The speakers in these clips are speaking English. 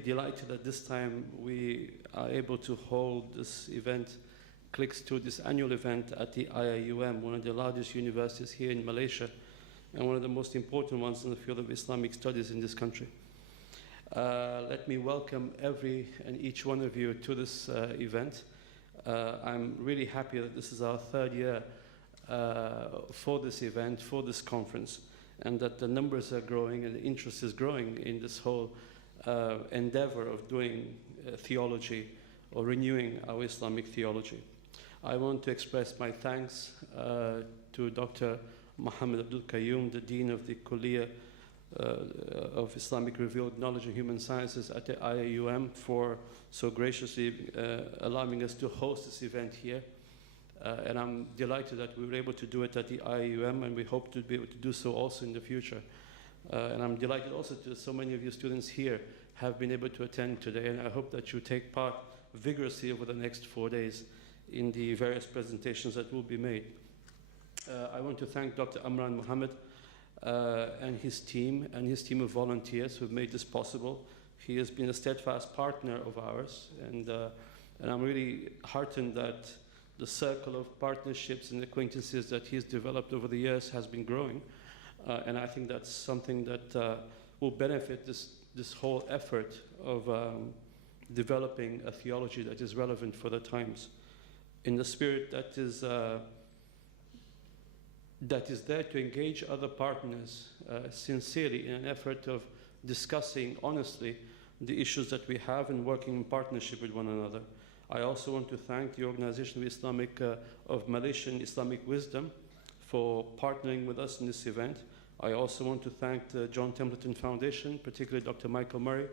delighted that this time we are able to hold this event, KLIKS 2, this annual event at the IIUM, one of the largest universities here in Malaysia, and one of the most important ones in the field of Islamic studies in this country. Let me welcome every and each one of you to this event. I'm really happy that this is our third year for this event, for this conference, and that the numbers are growing and the interest is growing in this whole endeavor of doing theology or renewing our Islamic theology. I want to express my thanks to Dr. Muhammad Abdul Qayyum, the Dean of the Kuala of Islamic Revealed Knowledge and Human Sciences at the IIUM, for so graciously allowing us to host this event here. And I'm delighted that we were able to do it at the IIUM, and we hope to be able to do so also in the future. And I'm delighted also that so many of you students here have been able to attend today, and I hope that you take part vigorously over the next 4 days in the various presentations that will be made. I want to thank Dr. Amran Muhammad and his team of volunteers who have made this possible. He has been a steadfast partner of ours, and I'm really heartened that the circle of partnerships and acquaintances that he's developed over the years has been growing. And I think that's something that will benefit this whole effort of developing a theology that is relevant for the times, in the spirit that is there to engage other partners sincerely in an effort of discussing honestly the issues that we have and working in partnership with one another. I also want to thank the Organization of Malaysian Islamic Wisdom for partnering with us in this event. I also want to thank the John Templeton Foundation, particularly Dr. Michael Murray,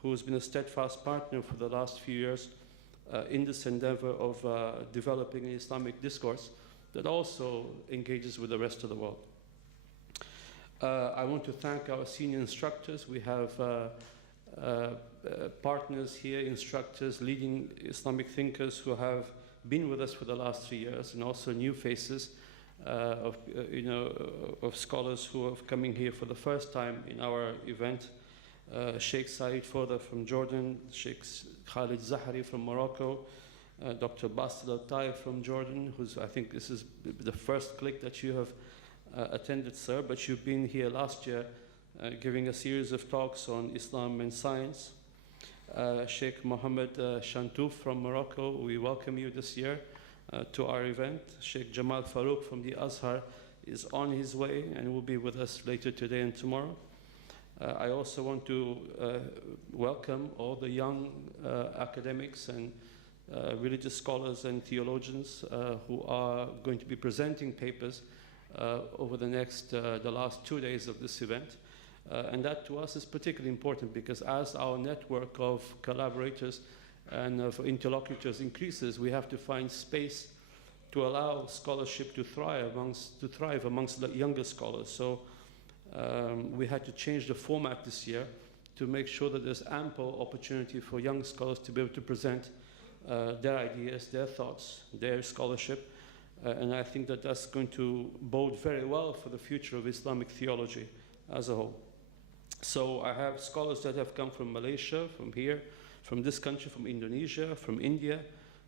who has been a steadfast partner for the last few years in this endeavor of developing an Islamic discourse that also engages with the rest of the world. I want to thank our senior instructors. We have partners here, instructors, leading Islamic thinkers who have been with us for the last 3 years, and also new faces of scholars who are coming here for the first time in our event. Sheikh Said Foda from Jordan, Sheikh Khalid Zahari from Morocco, Dr. Bastil Al-Taif from Jordan, who's, I think this is the first KLIK that you have attended, sir, but you've been here last year giving a series of talks on Islam and science. Sheikh Mohammed Shantouf from Morocco, we welcome you this year to our event. Sheikh Jamal Farouk from the Azhar is on his way and will be with us later today and tomorrow. I also want to welcome all the young academics and religious scholars and theologians who are going to be presenting papers over the last 2 days of this event. And that to us is particularly important because as our network of collaborators and of interlocutors increases, we have to find space to allow scholarship to thrive amongst the younger scholars. So we had to change the format this year to make sure that there's ample opportunity for young scholars to be able to present their ideas, their thoughts, their scholarship. And I think that that's going to bode very well for the future of Islamic theology as a whole. So I have scholars that have come from Malaysia, from here, from this country, from Indonesia, from India,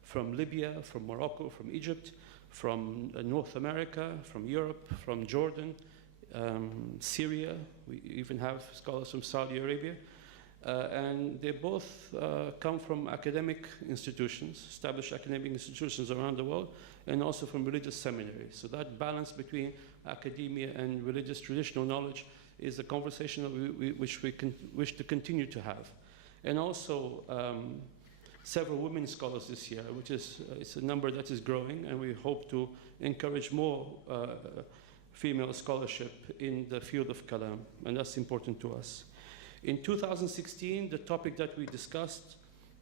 from Libya, from Morocco, from Egypt, from North America, from Europe, from Jordan, Syria. We even have scholars from Saudi Arabia. And they both come from academic institutions, established academic institutions around the world, and also from religious seminaries. So that balance between academia and religious traditional knowledge is a conversation that we wish to continue to have. And also several women scholars this year, which is it's a number that is growing, and we hope to encourage more female scholarship in the field of Kalam, and that's important to us. In 2016, the topic that we discussed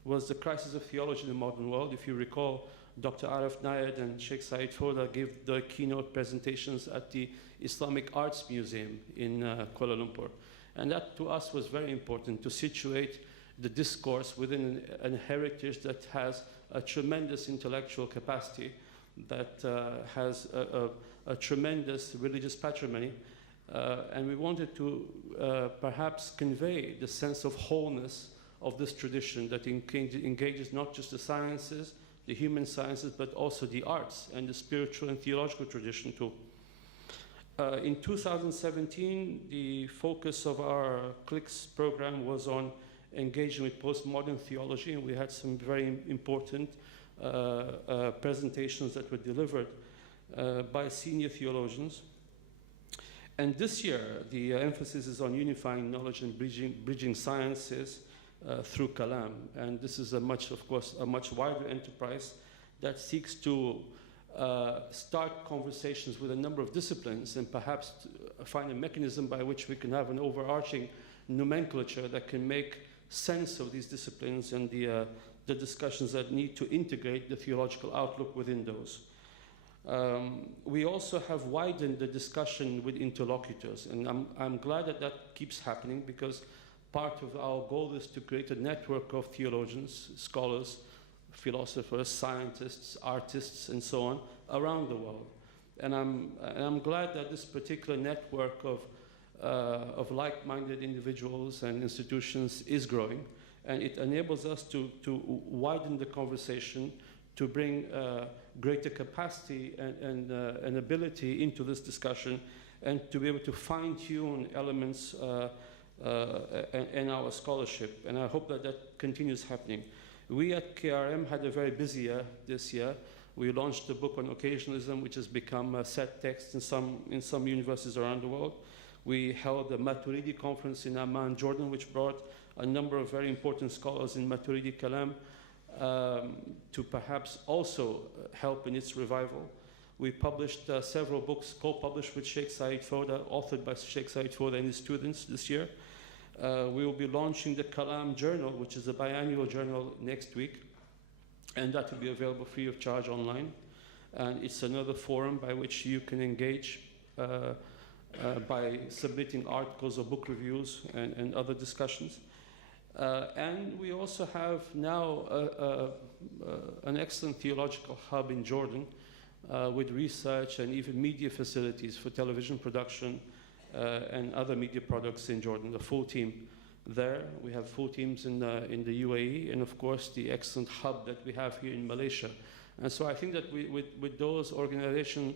was the crisis of theology in the modern world. If you recall, Dr. Arif Nayed and Sheikh Said Foda gave the keynote presentations at the Islamic Arts Museum in Kuala Lumpur. And that to us was very important, to situate the discourse within a heritage that has a tremendous intellectual capacity, that has a tremendous religious patrimony. And we wanted to perhaps convey the sense of wholeness of this tradition that engages not just the sciences, the human sciences, but also the arts and the spiritual and theological tradition too. In 2017, the focus of our KLIKS program was on engaging with postmodern theology, and we had some very important presentations that were delivered by senior theologians. And this year, the emphasis is on unifying knowledge and bridging sciences through Kalam. And this is of course, a much wider enterprise that seeks to start conversations with a number of disciplines and perhaps find a mechanism by which we can have an overarching nomenclature that can make sense of these disciplines and the discussions that need to integrate the theological outlook within those. We also have widened the discussion with interlocutors, and I'm glad that that keeps happening, because part of our goal is to create a network of theologians, scholars, philosophers, scientists, artists, and so on around the world. And I'm glad that this particular network of like-minded individuals and institutions is growing, and it enables us to widen the conversation, to bring greater capacity and ability into this discussion, and to be able to fine-tune elements in our scholarship. And I hope that that continues happening. We at KRM had a very busy year this year. We launched a book on occasionalism, which has become a set text in some universities around the world. We held a Maturidi conference in Amman, Jordan, which brought a number of very important scholars in Analytic Kalam to perhaps also help in its revival. We published several books co-published with Sheikh Said Fouda, authored by Sheikh Said Fouda and his students this year. We will be launching the Kalam Journal, which is a biannual journal, next week, and that will be available free of charge online. And it's another forum by which you can engage by submitting articles or book reviews and other discussions. And we also have now an excellent theological hub in Jordan with research and even media facilities for television production and other media products in Jordan, a full team there. We have full teams in the UAE, and of course the excellent hub that we have here in Malaysia. And so I think that with those organizational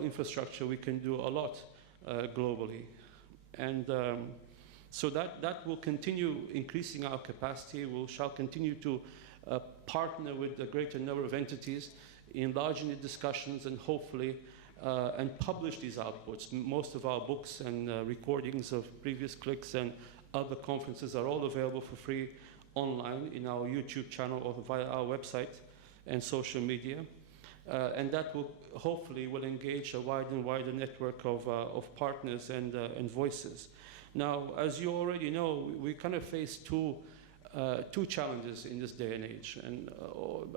infrastructure, we can do a lot globally. And so that will continue increasing our capacity. We shall continue to partner with a greater number of entities, enlarging the discussions, and hopefully and publish these outputs. Most of our books and recordings of previous KLIKS and other conferences are all available for free online in our YouTube channel or via our website and social media. And that will hopefully engage a wider and wider network of partners and voices. Now, as you already know, we kind of face two challenges in this day and age, and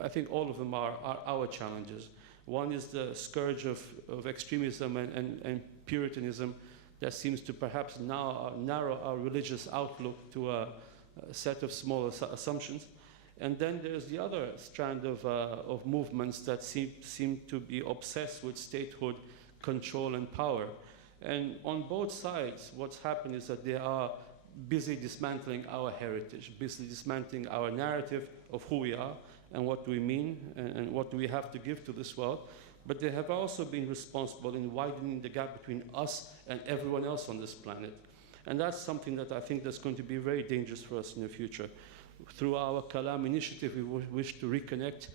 I think all of them are our challenges. One is the scourge of extremism and Puritanism that seems to perhaps now narrow our religious outlook to a set of small assumptions. And then there's the other strand of movements that seem to be obsessed with statehood, control, and power. And on both sides, what's happened is that they are busy dismantling our heritage, busy dismantling our narrative of who we are and what do we mean and what do we have to give to this world. But they have also been responsible in widening the gap between us and everyone else on this planet. And that's something that I think that's going to be very dangerous for us in the future. Through our Kalam initiative, we wish to reconnect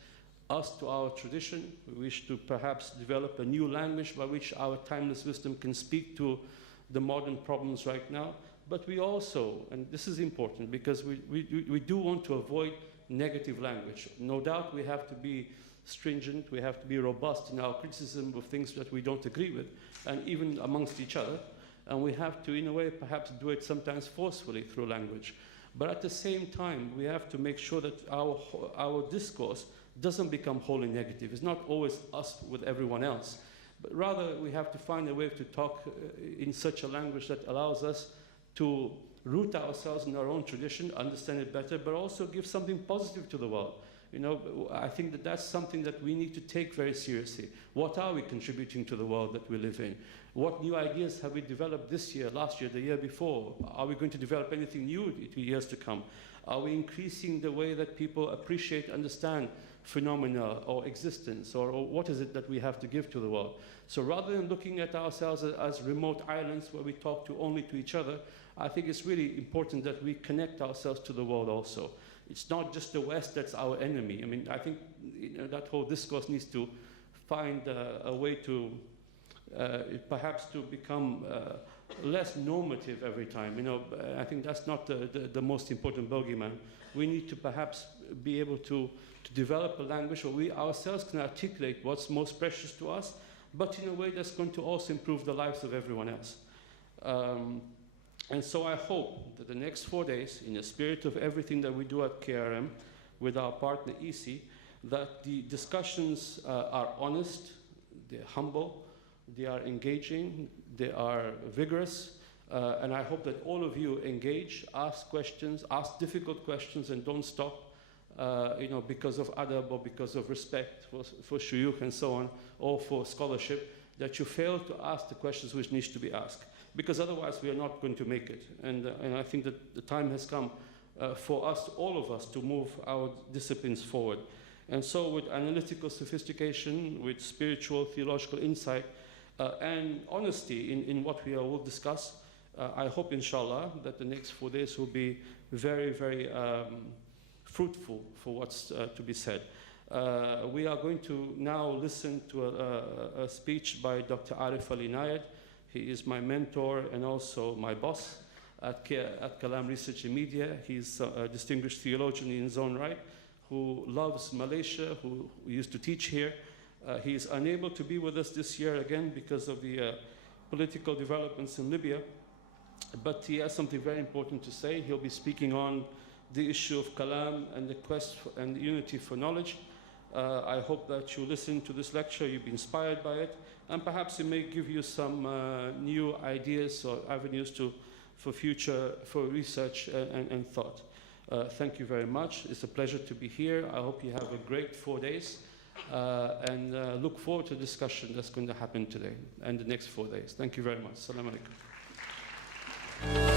us to our tradition. We wish to perhaps develop a new language by which our timeless wisdom can speak to the modern problems right now. But we also, and this is important, because we do want to avoid negative language. No doubt we have to be stringent, we have to be robust in our criticism of things that we don't agree with, and even amongst each other. And we have to, in a way, perhaps do it sometimes forcefully through language. But at the same time, we have to make sure that our discourse doesn't become wholly negative. It's not always us with everyone else, but rather we have to find a way to talk in such a language that allows us to root ourselves in our own tradition, understand it better, but also give something positive to the world. You know, I think that that's something that we need to take very seriously. What are we contributing to the world that we live in? What new ideas have we developed this year, last year, the year before? Are we going to develop anything new in years to come? Are we increasing the way that people appreciate, understand phenomena or existence, or what is it that we have to give to the world? So rather than looking at ourselves as remote islands where we talk to only to each other, I think it's really important that we connect ourselves to the world also. It's not just the West that's our enemy. I mean, I think that whole discourse needs to find a way to perhaps to become less normative every time. You know, I think that's not the most important bogeyman. We need to perhaps be able to develop a language where we ourselves can articulate what's most precious to us, but in a way that's going to also improve the lives of everyone else. And so I hope that the next 4 days, in the spirit of everything that we do at KRM with our partner EC, that the discussions are honest, they're humble, they are engaging, they are vigorous, and I hope that all of you engage, ask questions, ask difficult questions, and don't stop, you know, because of adab or because of respect for shuyukh and so on, or for scholarship, that you fail to ask the questions which need to be asked. Because otherwise we are not going to make it. And I think that the time has come for us, all of us, to move our disciplines forward. And so with analytical sophistication, with spiritual, theological insight, and honesty in what we will discuss, I hope, inshallah, that the next 4 days will be very, very fruitful for what's to be said. We are going to now listen to a speech by Dr. Arif Ali Nayed. He is my mentor and also my boss at Kalam Research and Media. He's a distinguished theologian in his own right, who loves Malaysia, who used to teach here. He is unable to be with us this year again because of the political developments in Libya, but he has something very important to say. He'll be speaking on the issue of Kalam and the quest and unity for knowledge. I hope that you listen to this lecture, you'll be inspired by it, and perhaps it may give you some new ideas or avenues for research and thought. Thank you very much. It's a pleasure to be here. I hope you have a great 4 days, and look forward to the discussion that's going to happen today and the next 4 days. Thank you very much. Assalamu alaikum.